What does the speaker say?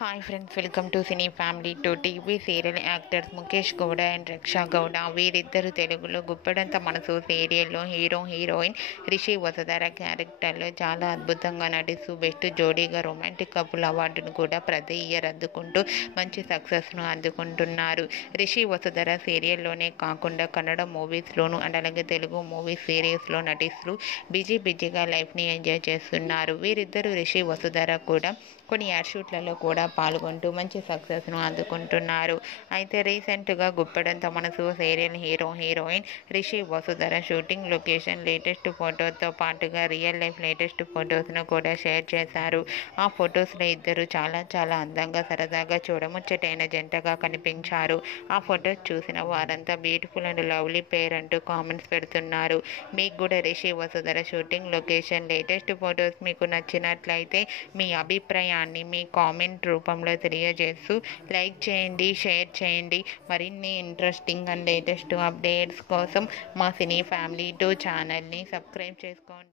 Hi friends, welcome to cine family. TV serial actors Mukesh Gowda and Raksha Gowda వీరిద్దరు తెలుగులో గుప్పెడంత మనసు సీరియల్లో హీరోయిన్ రిషి వసుధర క్యారెక్టర్లో చాలా అద్భుతంగా నటిస్తూ బెస్ట్ జోడీగా రొమాంటిక్ కపుల్ అవార్డును కూడా ప్రతి ఇయర్ అందుకుంటూ మంచి సక్సెస్ను అందుకుంటున్నారు. రిషి వసుధర సీరియల్లోనే కాకుండా కన్నడ మూవీస్లోను అండ్ అలాగే తెలుగు మూవీస్ సిరీస్లో నటిస్తూ బిజీగా లైఫ్ని ఎంజాయ్ చేస్తున్నారు. వీరిద్దరు రిషి వసుధర కూడా కొన్ని యాడ్ షూట్లలో కూడా పాల్గొంటూ మంచి సక్సెస్ను అందుకుంటున్నారు. అయితే రీసెంట్గా Guppedantha Manasu serial heroine Rishi Vasudhara shooting location latest ఫొటోస్తో పాటుగా రియల్ లైఫ్ లేటెస్ట్ ఫొటోస్ను కూడా షేర్ చేశారు. ఆ ఫొటోస్లో ఇద్దరు చాలా అందంగా సరదాగా చూడముచ్చటైన జంటగా కనిపించారు. ఆ ఫొటోస్ చూసిన వారంతా బ్యూటిఫుల్ అండ్ లవ్లీ పేర్ అంటూ కామెంట్స్ పెడుతున్నారు. మీకు కూడా Rishi Vasudhara shooting location latest photos మీకు నచ్చినట్లయితే మీ అభిప్రాయాన్ని మీ కామెంట్ రూపంలో తెలియజేస్తూ లైక్ చేయండి, షేర్ చేయండి. మరిన్ని ఇంట్రెస్టింగ్ అండ్ లేటెస్ట్ అప్డేట్స్ కోసం మా సినీ ఫ్యామిలీ 2 ఛానల్ని సబ్స్క్రైబ్ చేసుకోండి.